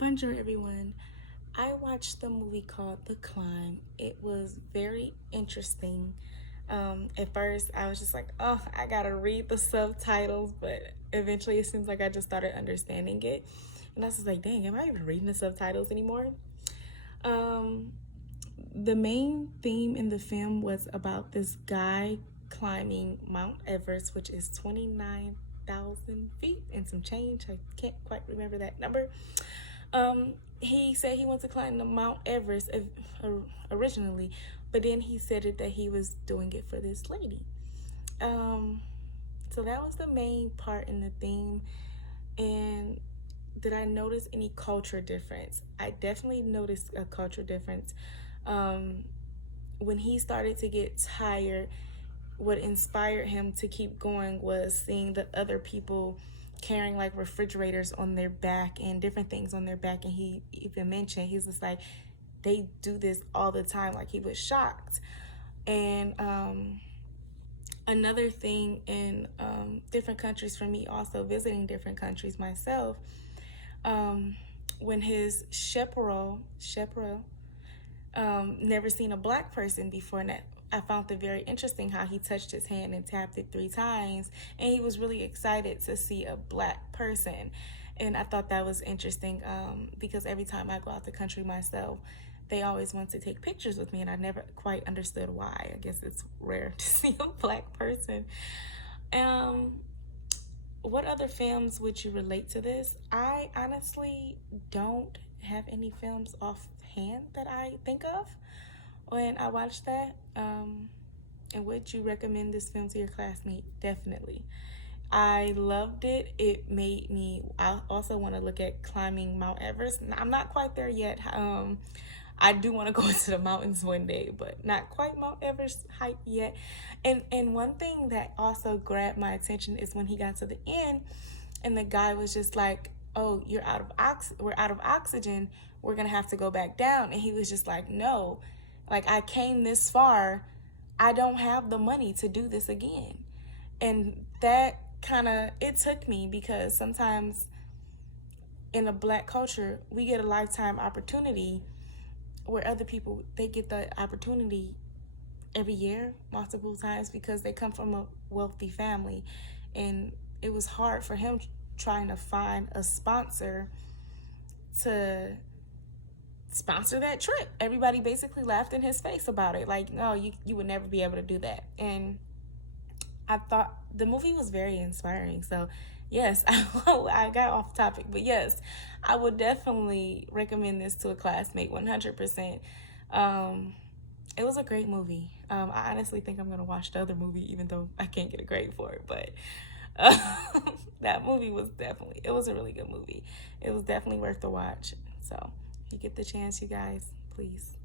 Bonjour, everyone. I watched the movie called The Climb. It was very interesting. At first, I was just like, oh, I gotta read the subtitles, but eventually it seems like I just started understanding it. And I was just like, dang, am I even reading the subtitles anymore? Um, the main theme in the film was about this guy climbing Mount Everest, which is 29,000 feet and some change. I can't quite remember that number. He said he wants to climb the Mount Everest originally, but then he said it that he was doing it for this lady. Um, so that was the main part in the theme. And did I notice any culture difference? I definitely noticed a culture difference. Um, when he started to get tired, what inspired him to keep going was seeing the other people carrying like refrigerators on their back and different things on their back. And he even mentioned, he's just like, they do this all the time. Like, he was shocked. And another thing in different countries, for me also visiting different countries myself, when his chaperone never seen a black person before, and that I found it very interesting how he touched his hand and tapped it 3 times, and he was really excited to see a black person. And I thought that was interesting, because every time I go out the country myself, they always want to take pictures with me, and I never quite understood why. I guess it's rare to see a black person. Um, what other films would you relate to this? I honestly don't have any films offhand that I think of when I watch that. And would you recommend this film to your classmate? Definitely. I loved it. It made me, I also want to look at climbing Mount Everest. I'm not quite there yet. I do want to go into the mountains one day, but not quite Mount Everest height yet. And one thing that also grabbed my attention is when he got to the end, and the guy was just like, "Oh, we're out of oxygen. We're gonna have to go back down." And he was just like, "No, like, I came this far. I don't have the money to do this again." And that kind of, it took me, because sometimes in a black culture, we get a lifetime opportunity where other people, they get the opportunity every year, multiple times, because they come from a wealthy family. And it was hard for him trying to find a sponsor to sponsor that trip. Everybody basically laughed in his face about it, like, no, you would never be able to do that. And I thought the movie was very inspiring. So yes, I got off topic, but yes, I would definitely recommend this to a classmate, 100%. It was a great movie. I honestly think I'm going to watch the other movie, even though I can't get a grade for it. But that movie was definitely, it was a really good movie. It was definitely worth the watch. So if you get the chance, you guys, please